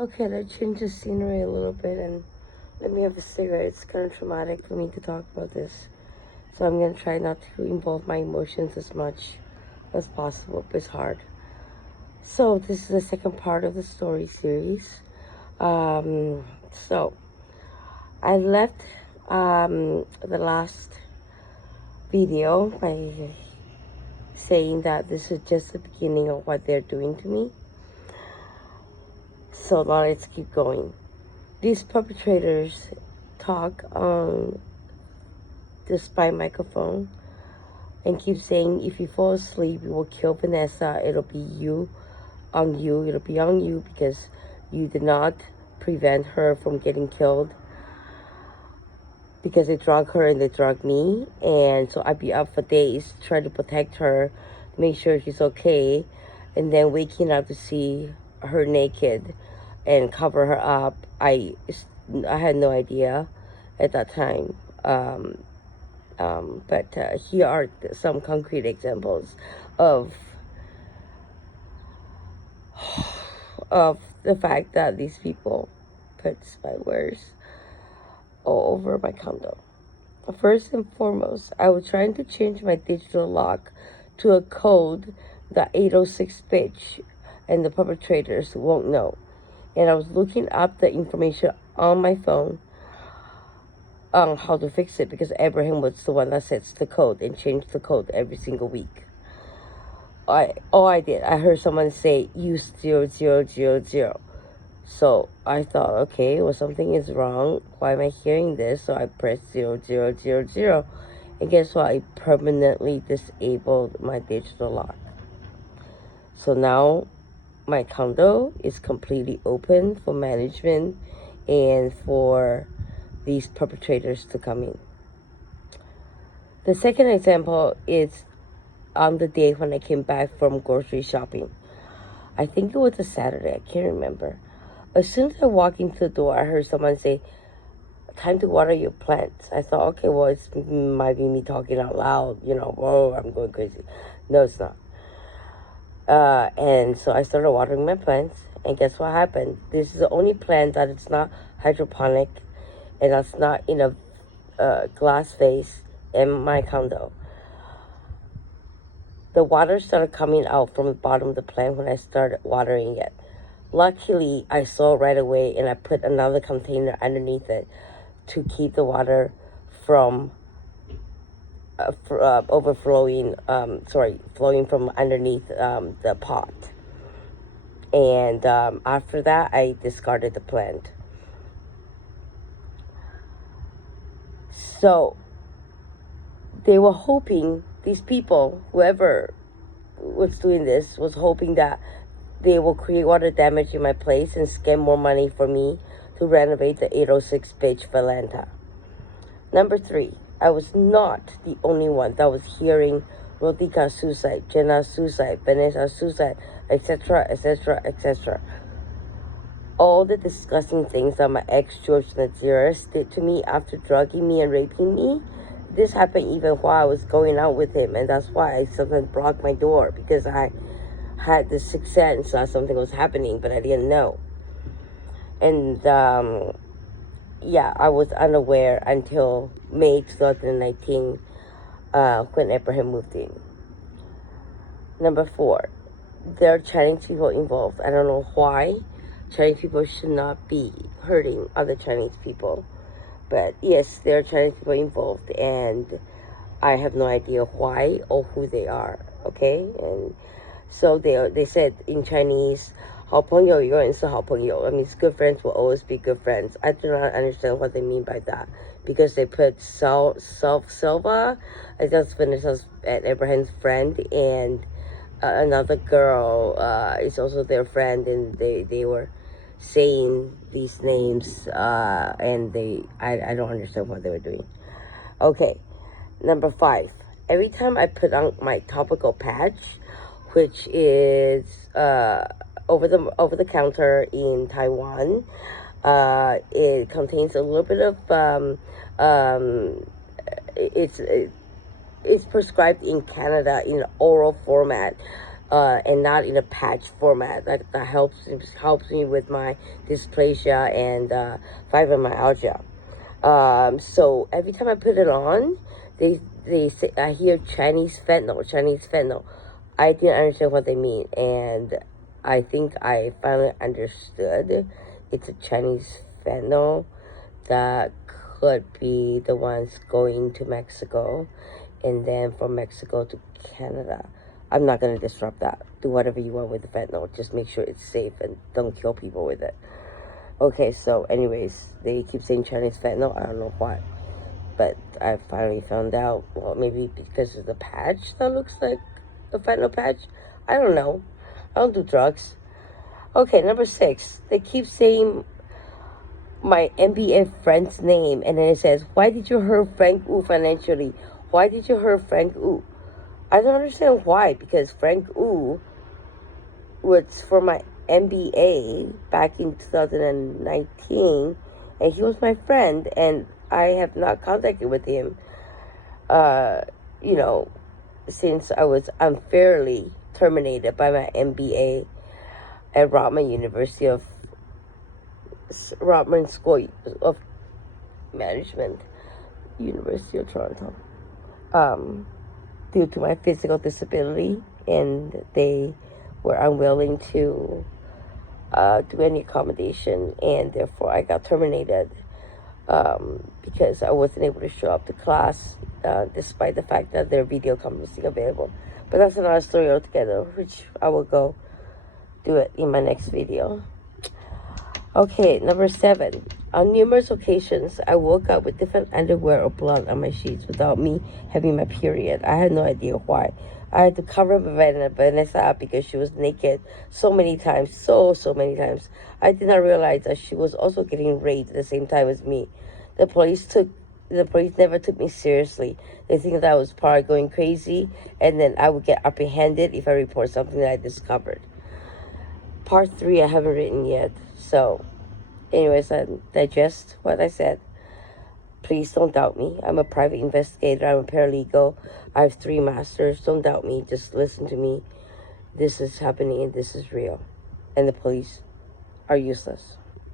Okay, let's change the scenery a little bit and let me have a cigarette. It's kind of traumatic for me to talk about this. So I'm going to try not to involve my emotions as much as possible, but it's hard. So this is the second part of the story series. So I left the last video by saying that this is just the beginning of what they're doing to me. So now let's keep going. These perpetrators talk on the spy microphone and keep saying, if you fall asleep, you will kill Vanessa. It'll be on you. It'll be on you because you did not prevent her from getting killed, because they drug her and they drug me. And so I'd be up for days trying to protect her, make sure she's okay, and then waking up to see her naked and cover her up. I had no idea at that time. But here are some concrete examples of the fact that these people put spywares all over my condo. First and foremost, I was trying to change my digital lock to a code that 806 bitch and the perpetrators won't know. And I was looking up the information on my phone on how to fix it, because Abraham was the one that sets the code and changed the code every single week. I did, I heard someone say use 0000. So I thought, okay, well, something is wrong. Why am I hearing this? So I pressed 0000. And guess what? I permanently disabled my digital lock. So now my condo is completely open for management and for these perpetrators to come in. The second example is on the day when I came back from grocery shopping. I think it was a Saturday, I can't remember. As soon as I walked into the door, I heard someone say, time to water your plants. I thought, okay, well, it might be me talking out loud, whoa, I'm going crazy. No, it's not. And so I started watering my plants, and guess what happened? This is the only plant that it's not hydroponic, and that's not in a glass vase in my condo. The water started coming out from the bottom of the plant when I started watering it. Luckily, I saw right away, and I put another container underneath it to keep the water from overflowing, flowing from underneath the pot. And after that, I discarded the plant. So they were hoping, these people, whoever was doing this, was hoping that they will create water damage in my place and scam more money for me to renovate the 806 bitch Valenta. Number 3, I was not the only one that was hearing Rodika suicide, Jenna suicide, Vanessa suicide, etc., etc., etc. All the disgusting things that my ex George Naziris did to me after drugging me and raping me, this happened even while I was going out with him, and that's why I sometimes blocked my door, because I had the sixth sense that something was happening, but I didn't know. And I was unaware until May 2019, when Abraham moved in. Number 4, there are Chinese people involved. I don't know why. Chinese people should not be hurting other Chinese people. But yes, there are Chinese people involved, and I have no idea why or who they are, okay? And so they said in Chinese, 好朋友永远是好朋友. I mean, good friends will always be good friends. I do not understand what they mean by that, because they put Silva, that's Vanessa's and Abraham's friend, and another girl is also their friend, and they were saying these names, and I don't understand what they were doing. Okay, number 5. Every time I put on my topical patch, which is over the counter in Taiwan, it contains a little bit of it's prescribed in Canada in oral format. and not in a patch format. That helps me with my dysplasia and fibromyalgia. So every time I put it on, they say, I hear Chinese fentanyl. I didn't understand what they mean, and I think I finally understood. It's a Chinese fentanyl that could be the ones going to Mexico, and then from Mexico to Canada. I'm not going to disrupt that. Do whatever you want with the fentanyl. Just make sure it's safe and don't kill people with it. Okay, so anyways, they keep saying Chinese fentanyl. I don't know why. But I finally found out, well, maybe because of the patch that looks like a fentanyl patch. I don't know. I don't do drugs. Okay, number 6. They keep saying my NBA friend's name, and then it says, why did you hurt Frank Wu financially? Why did you hurt Frank Wu? I don't understand why, because Frank Wu was for my MBA back in 2019, and he was my friend, and I have not contacted with him, you know, since I was unfairly terminated by my MBA at Rodman School of Management, University of Toronto, due to my physical disability, and they were unwilling to do any accommodation, and therefore I got terminated because I wasn't able to show up to class despite the fact that their video conferencing available. But that's another story altogether, which I will go do it in my next video. Okay, number 7. On numerous occasions, I woke up with different underwear or blood on my sheets without me having my period. I had no idea why. I had to cover Vanessa up because she was naked so many times, so many times. I did not realize that she was also getting raped at the same time as me. The police never took me seriously. They think that I was probably going crazy, and then I would get apprehended if I report something that I discovered. Part 3 I haven't written yet. So, anyways, I digest what I said. Please don't doubt me. I'm a private investigator. I'm a paralegal. I have 3 masters. Don't doubt me. Just listen to me. This is happening and this is real. And the police are useless.